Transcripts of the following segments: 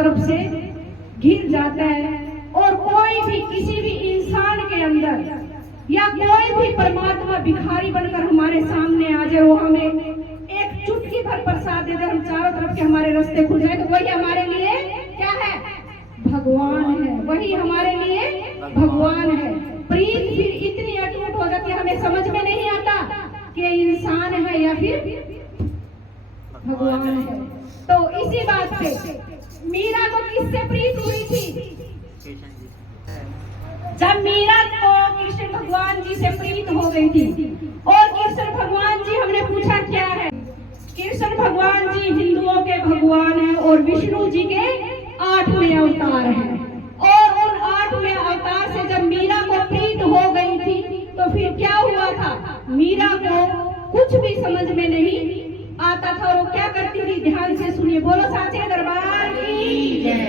तरफ से घिर जाता है। और कोई भी किसी भी इंसान के अंदर या कोई भी परमात्मा भिखारी बनकर हमारे सामने आ जाए, वो हमें एक चुटकी भर प्रसाद दे दे, हम चारों तरफ के हमारे रास्ते खुल जाए, तो वही हमारे लिए क्या है? भगवान है। वही हमारे लिए भगवान है। प्रीत फिर इतनी अटूट हो जाती है, हमें समझ में नहीं आता कि इंसान है या फिर भगवान है। तो इसी बात पे मीरा को किससे प्रीत हुई थी? जब मीरा को कृष्ण भगवान जी से प्रीत हो गई थी। और कृष्ण भगवान जी, हमने पूछा क्या है? कृष्ण भगवान जी हिंदुओं के भगवान हैं और विष्णु जी के 8वें अवतार हैं। और उन 8वें अवतार से जब मीरा को प्रीत हो गई थी तो फिर क्या हुआ था? मीरा को कुछ भी समझ में नहीं आता था। और वो क्या करती थी? ध्यान से सुनिए, बोलो साचे दरबार की जय।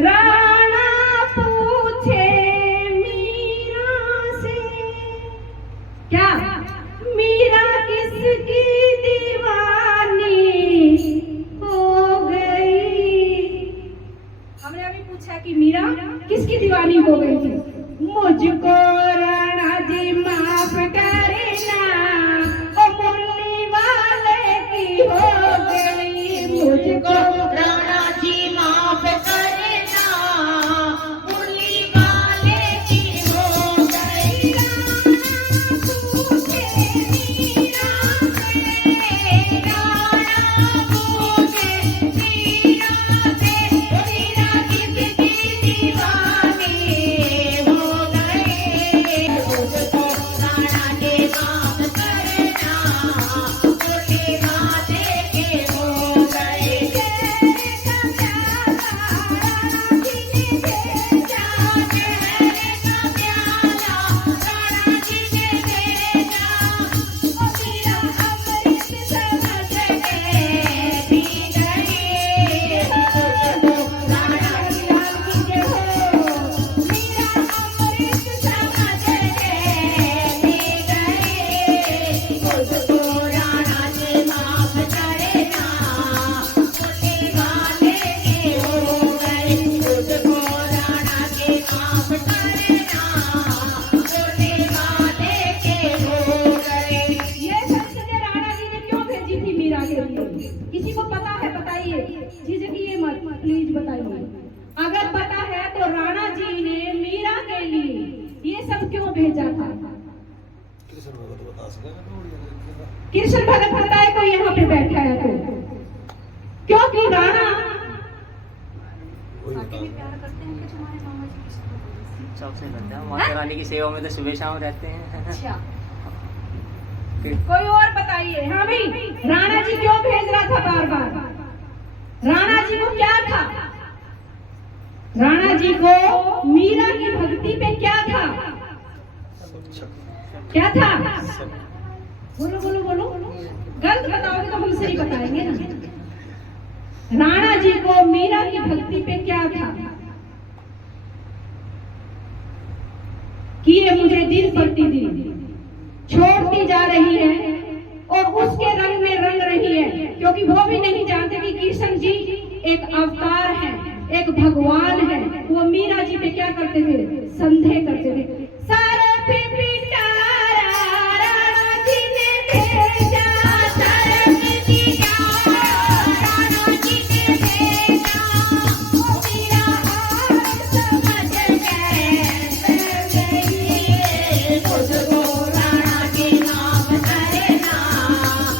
राणा पूछे मीरा से, क्या मीरा किसकी दीवानी हो गई? हमने अभी पूछा कि मीरा किसकी दीवानी हो गई थी? मुझको राणा जी माफ करना, ओ मुरली वाले की हो गई। मुझको राणा जी माफ करना, मुरली वाले की हो गई। पूछे मीरा से, राणा पूछे मीरा से, मीरा किसकी दीवानी हो गई। मुझको राणा जी माफ करना, मुरली वाले की हो गई। किसी को पता है? बताइए, झिझकिए मत, प्लीज बताइए। अगर पता है तो राणा जी ने मीरा के लिए ये सब क्यों भेजा था? कृष्ण भगत बताए कोई यहाँ पे बैठा है तो? क्योंकि राणा सबसे करते हैं माता रानी की सेवा में, तो सुबह शाम रहते हैं। अच्छा, कोई और बताइए। हाँ भाई, राणा जी क्यों भेज रहा था बार बार? राणा जी को क्या था? राणा जी को मीरा की भक्ति पे क्या था? क्या था? बोलो बोलो बोलो। गलत बताओगे तो हम सही बताएंगे ना। राणा जी को मीरा की भक्ति पे क्या था? कि ये मुझे दिन प्रतिदिन छोड़ती जा रही है और उसके रंग में रंग रही है, क्योंकि वो भी नहीं जानते कि कृष्ण जी एक अवतार है, एक भगवान है। वो मीरा जी पे क्या करते थे? संदेह करते थे। सारे पे पिटारा राणा जी ने भेजा, सारे पे पिटारा राणा जी ने भेजा। ओ मीरा आज समझ गए, मुझको राणा जी माफ करना,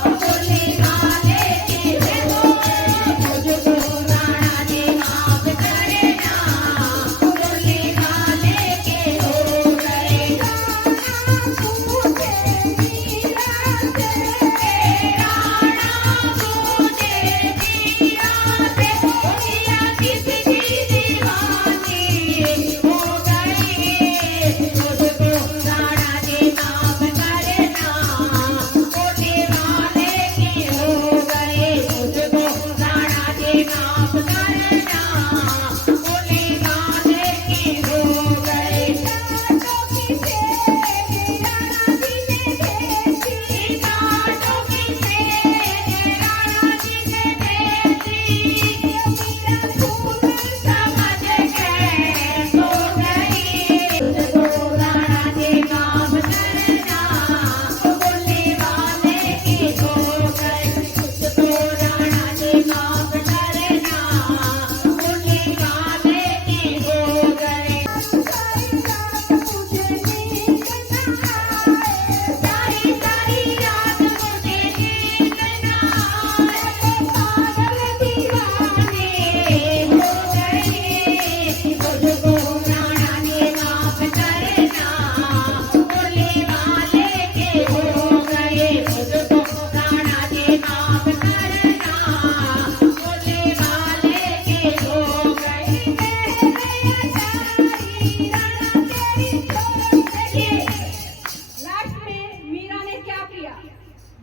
मुरली वाले की हो गई। मुझको राणा जी माफ करना, मुरली वाले की हो गई।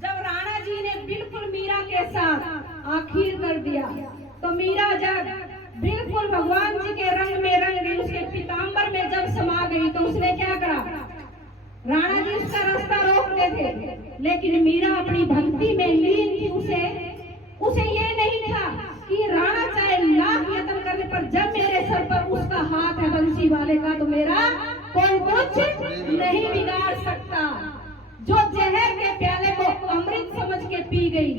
जब राणा जी ने बिल्कुल मीरा के साथ आखिर कर दिया, तो मीरा जब बिल्कुल भगवान जी के रंग में रंग गई, उसके पीताम्बर में जब समा गई, तो उसने क्या करा? राणा जी उसका रास्ता रोकते थे, लेकिन मीरा अपनी भक्ति में लीन थी। उसे ये नहीं था कि राणा चाहे लाख यत्न करने पर जब मेरे सर पर उसका हाथ है बंसी वाले का, तो मेरा कोई कुछ नहीं बिगाड़ सकता। जो जहर के प्याले को अमृत समझ के पी गई,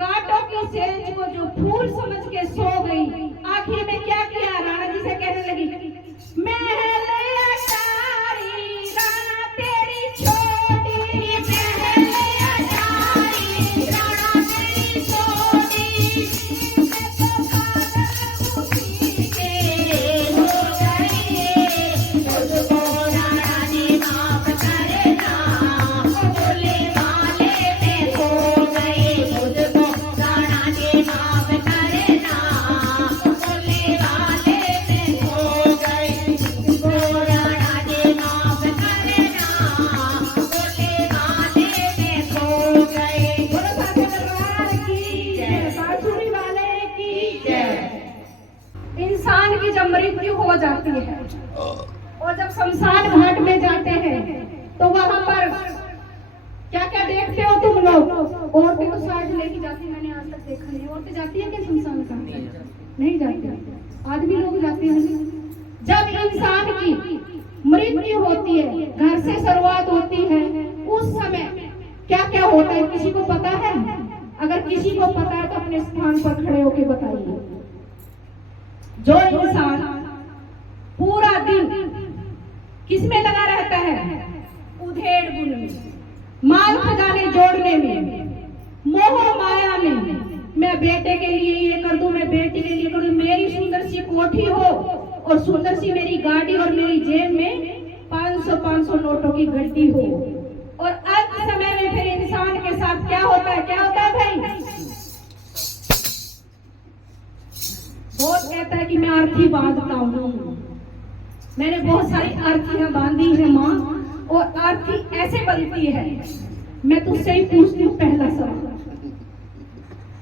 कांटों की सेंध को जो फूल समझ के सो गई, आखिर में क्या किया? राणा जी से कहने लगी, महल अटारी राणा तेरी छोटी, महल अटारी राणा तेरी छोटी, मैं तो पागल खुशी के हो गई, मुझको राणा जी माफ करना, बोले वाले में हो गई, मुझको राणा जी माफ करना, बोले वाले में हो गई, मुझको राणा जी माफ करना, बोले वाले में हो गई। बोलो साथी दरबार की जय, बांसुरी वाले की जय। इंसान की जब मृत्यु हो जाती है और जब शमशान घाट में जाते हैं, तो वहां पर क्या क्या देखते हो तुम लोग? औरतें तो साथ लेके जाती, मैंने आज तक देखा नहीं। औरतें जाती है क्या शमशान घाट? नहीं जाती, आदमी लोग जाते हैं। जब इंसान की मृत्यु होती है, घर से शुरुआत होती है, उस समय क्या क्या होता है किसी को पता है? अगर किसी को पता है तो अपने स्थान पर खड़े होकर बताइए। जो इंसान पूरा दिन किसमें लगा रहता है? उधेड़ बुन में, माल खजाने जोड़ने में, मोह माया में, मैं बेटे के लिए ये कर दूं, मैं बेटी के लिए कर दूं, मेरी सुंदर सी कोठी हो और सुंदर सी मेरी गाड़ी और मेरी जेब में 500 नोटों की गड्डी हो। और अंत समय में फिर इंसान के साथ क्या होता है? क्या होता है भाई? बहुत कहता है कि मैं अर्थी बांधता हूँ, मैंने बहुत सारी अर्थियां बांधी है माँ, और अर्थी ऐसे बनती है। मैं तुझसे ही पूछती हूँ पहला सवाल,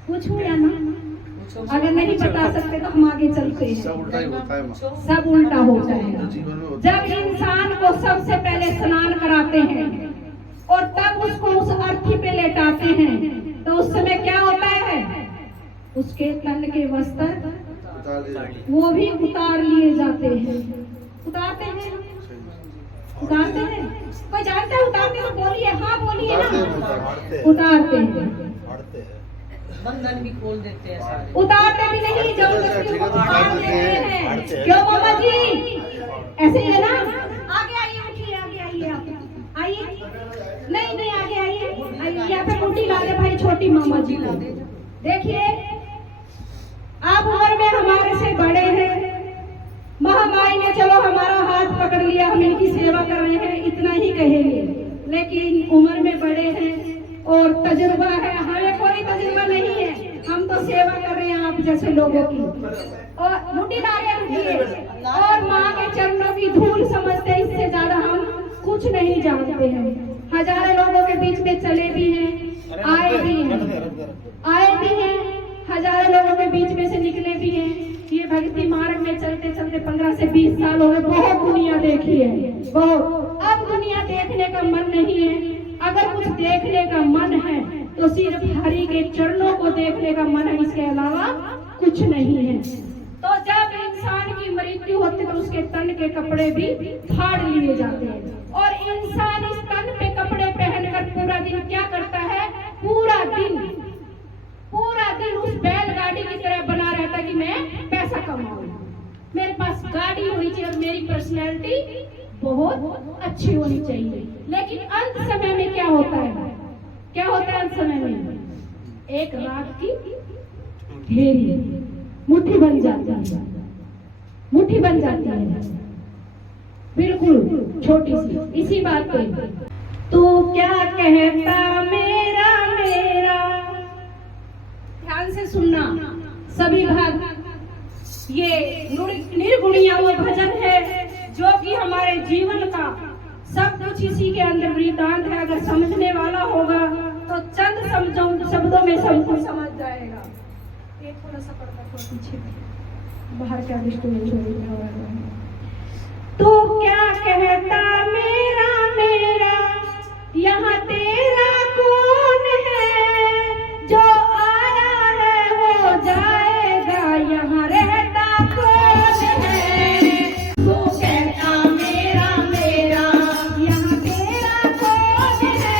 पूछूं या ना? अगर नहीं बता सकते तो हम आगे चलते हैं। सब उल्टा ही होता है माँ। सब उल्टा हो जाएगा। जीवन में होता जब इंसान को सबसे पहले स्नान कराते हैं और तब उसको उस अर्थी पे लेटाते हैं, तो उस समय क्या होता है? उसके तन के वस्त्र उतार दिया। वो भी उतार लिए जाते हैं। उतारते हैं, उतारते हैं। कोई जानता है उतारते हैं? बोलिए, हाँ बोलिए ना। उतारते हैं, बंधन भी खोल देते हैं सारे। उतारते भी नहीं, जबरदस्ती उतार देते हैं। क्यों मामा जी? ऐसे ही है ना? आगे आइए, उठिए, आगे आइए, आप आइए। नहीं नहीं, आगे आइए, यहाँ पे रोटी ला दे भाई, छोटी मामा जी ला दे। देखिए, आप उम्र में हमारे से बड़े हैं, महामाई ने चलो हमारा हाथ पकड़ लिया, हम इनकी सेवा कर रहे हैं, इतना ही कहेंगे। लेकिन उम्र में बड़े हैं और तजुर्बा है, हमें कोई तजुर्बा नहीं है, हम तो सेवा कर रहे हैं आप जैसे लोगों की। और मुट्ठी डाले उठिए और माँ के चरणों की धूल समझते हैं, इससे ज्यादा हम कुछ नहीं जानते हैं। हजारों लोगों के बीच में चले भी हैं, आए भी हैं, हजारों लोगों के बीच में से निकले भी हैं। ये भक्ति मार्ग में चलते चलते 15 से 20 साल हो गए, बहुत दुनिया देखी है, बहुत। अब दुनिया देखने का मन नहीं है। अगर कुछ देखने का मन है तो सिर्फ हरि के चरणों को देखने का मन है, इसके अलावा कुछ नहीं है। तो जब इंसान की मृत्यु होती है तो उसके तन के कपड़े भी फाड़ लिए जाते हैं, और इंसान इस तन पे कपड़े पहनकर पूरा दिन क्या करता है? पूरा दिन उस बैलगाड़ी की तरह बना रहता है कि मैं पैसा कमाऊं, मेरे पास गाड़ी होनी चाहिए और मेरी पर्सनैलिटी बहुत अच्छी होनी चाहिए। लेकिन अंत समय में क्या होता है? क्या होता है अंत समय में? एक रात की ढेरी, मुट्ठी बन जाती है, मुट्ठी बन जाती है, बिल्कुल छोटी सी। इसी बात पे तू क्या कहता मेरा मेरा, ध्यान से सुनना सभी भाग। ये निर्गुणिया वो भजन है जो कि हमारे जीवन का सब कुछ इसी के अंदर वृतांत है। अगर समझने वाला होगा शब्दों में सब कुछ समझ जाएगा। ये थोड़ा सा पढ़ता, थोड़ा पीछे बाहर क्या डिस्टर्ब। तो क्या कहता मेरा मेरा यहाँ तेरा कौन है, जो आया है वो जाएगा, यहाँ रहता कौन है। तो कहता मेरा मेरा यहाँ तेरा कौन है,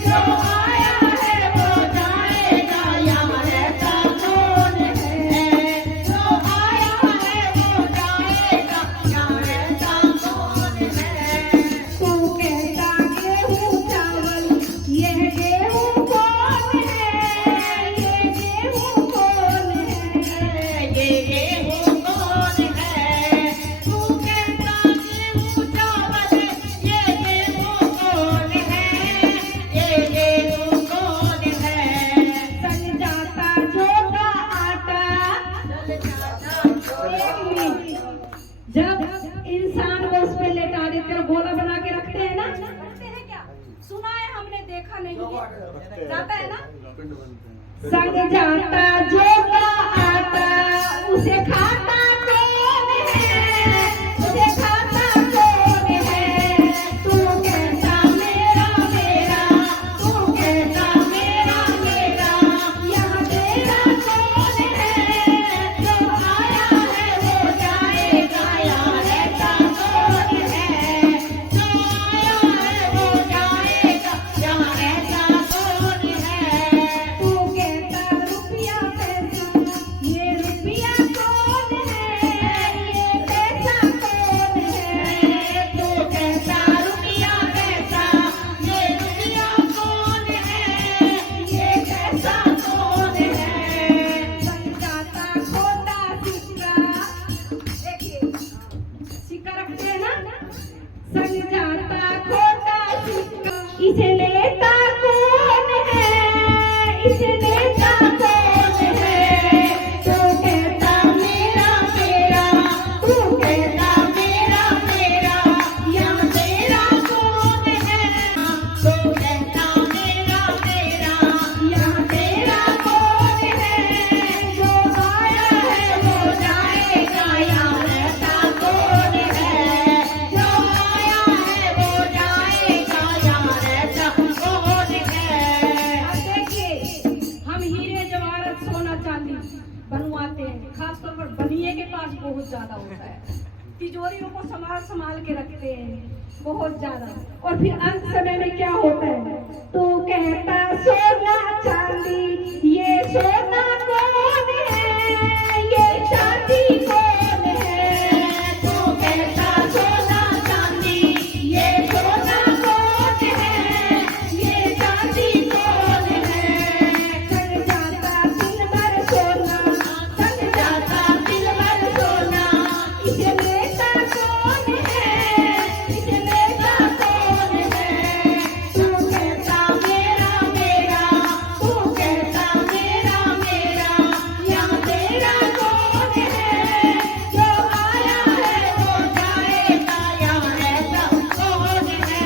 जो आया है वो जाएगा, यहाँ रहता कौन है। जो आया है वो जाएगा, यहाँ रहता कौन है। तू कहता गेहूं चावल, यह गेहूं कौन है, ये गेहूं कौन है, ये गेहूं कौन है। तू कहता गेहूं चावल, ये गेहूं कौन है, ये गेहूं कौन है। सन जाता जोता आटा, एक मिनट, जब इंसान को उस पे लेटा देते हैं, गोला बना के रखते हैं ना, करते हैं क्या? सुना है हमने, देखा नहीं है, जाता है ना। संग जाता जोता आटा, उसे खाता कौन है, उसे खाता कौन है। तू कहता मेरा मेरा, तू कहता मेरा मेरा, यहाँ तेरा कौन है, जो आया है वो जाएगा, यहाँ रहता कौन है। जो आया है वो जाएगा, यहाँ रहता कौन है। तू कहता रुपया पैसा, ये रुपया कौन है, ये पैसा कौन है। तू कहता रुपया पैसा, ये रुपया कौन है, ये पैसा कौन है। बन जाता खोटा सिक्का, देखिए सिक्का रखते हैं ना, संग जाता खोटा सिक्का, इसे लेता कौन है, इसे लेता कौन है। तू कहता मेरा मेरा, तू कहता मेरा मेरा, यहाँ तेरा कौन है। तू कहता मेरा मेरा, यहाँ तेरा कौन है, जो आया है वो जाएगा, यहाँ रहता कौन है। जो आया है वो जाएगा, यहाँ रहता कौन है। अब देखिए, हम हीरे जवाहरात सोना चांदी बनवाते हैं, खासतौर पर बनिए के पास बहुत ज्यादा होता है, तिजोरियों को संभाल संभाल के रखते हैं बहुत ज्यादा। और फिर अंत समय में क्या होता है, तो कहता सोना चांदी, ये सोना कौन है, ये चांदी कौन है। तो कहता सोना चांदी, ये सोना कौन है, ये चांदी कौन है। संग जाता दिल भर सोना, संग जाता दिल भर सोना, इसे लेता कौन है, इसे लेता कौन है। तू कहता मेरा मेरा, तू कहता मेरा मेरा, यहाँ तेरा कौन है, जो आया है वो जाएगा, यहाँ रहता कौन है।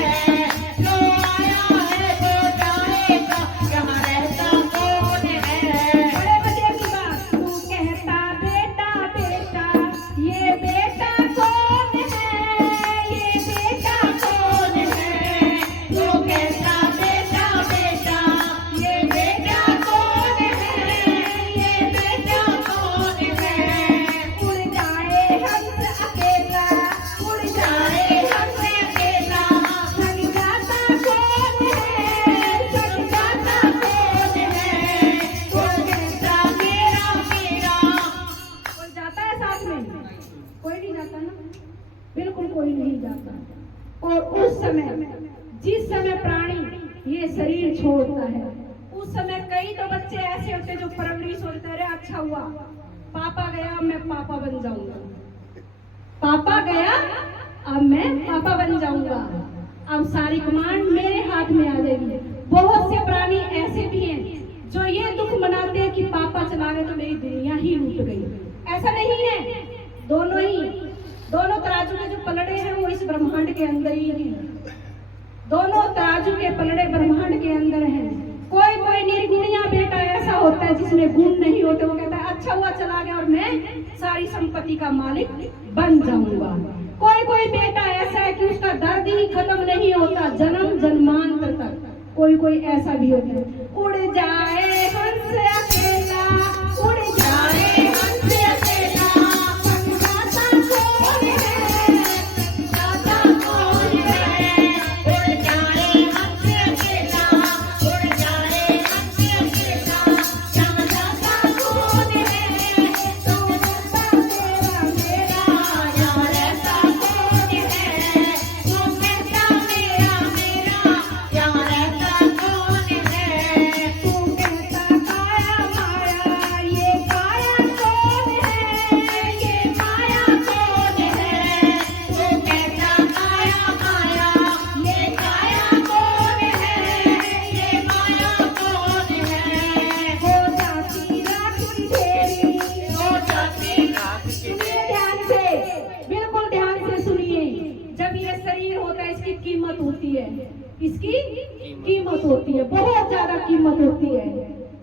जो आया है वो जाएगा, यहाँ रहता कौन है। बड़े मजे की बात, तू कहता बेटा बेटा, ये बेटा कौन है, ये बेटा कौन है। तू कहता बेटा बेटा, ये बेटा कौन है, ये बेटा कौन है। उड़ जाए हंस अकेला, उड़ जाए हंस अकेला, संग जाता कौन है, संग जाता कौन है। तू कहता मेरा मेरा, कोई जाता है साथ में? कोई नहीं जाता ना, बिल्कुल कोई नहीं जाता। और उस समय, जिस समय प्राणी ये शरीर छोड़ता है, उस समय कई तो बच्चे ऐसे होते जो परवरिश होते हैं, अच्छा हुआ पापा गया, मैं पापा बन जाऊंगा, पापा गया अब मैं पापा बन जाऊंगा, अब सारी कमांड मेरे हाथ में आ जाएगी। बहुत से प्राणी ऐसे भी हैं जो ये दुख मनाते हैं कि पापा चला गए तो मेरी दुनिया ही लूट गई। ऐसा नहीं है, दोनों तराजू में जो पलड़े हैं वो इस ब्रह्मांड के अंदर ही हैं। दोनों तराजू के पलड़े ब्रह्मांड के अंदर हैं। कोई निर्गुणिया जिसमें गुण नहीं होते, वो कहता है अच्छा हुआ चला गया और मैं सारी संपत्ति का मालिक बन जाऊंगा। कोई कोई बेटा ऐसा है कि उसका दर्द ही खत्म नहीं होता जन्म जन्मांतर तक। कोई कोई ऐसा भी होता है, उड़ जाए हंस अकेला, उड़ जाए हंस अकेला, समझाता कौन है, समझाता कौन है। उड़ जाए हंस अकेला, उड़ जाए हंस अकेला, समझाता कौन है, समझाता तेरा मेरा यार ऐसा कौन है, वो कहता मेरा मेरा यार ऐसा कौन है। तू कहता काया माया, ये काया कौन है, ये माया कौन है। तू कहता काया माया, ये काया कौन है, ये माया कौन है। हो जाती रात अंधेरी, हो जाती रात। सुनिए ध्यान से, बिल्कुल ध्यान से सुनिए। जब ये शरीर होता है इसकी कीमत होती है, इसकी कीमत होती है, बहुत ज्यादा कीमत होती है।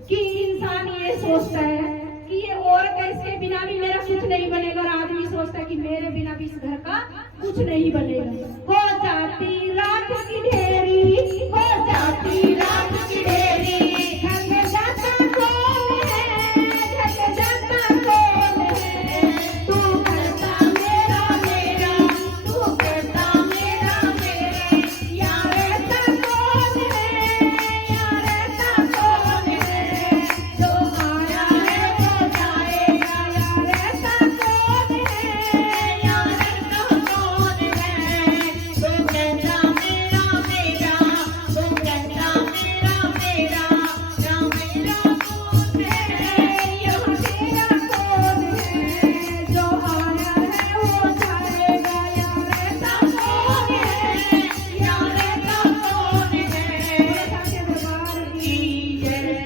कि इंसान ये सोचता है कि ये औरत है, इसके बिना भी मेरा कुछ नहीं बनेगा, और आदमी सोचता है कि मेरे बिना भी इस घर का कुछ नहीं बनेगा। हो जाती रात की ढेर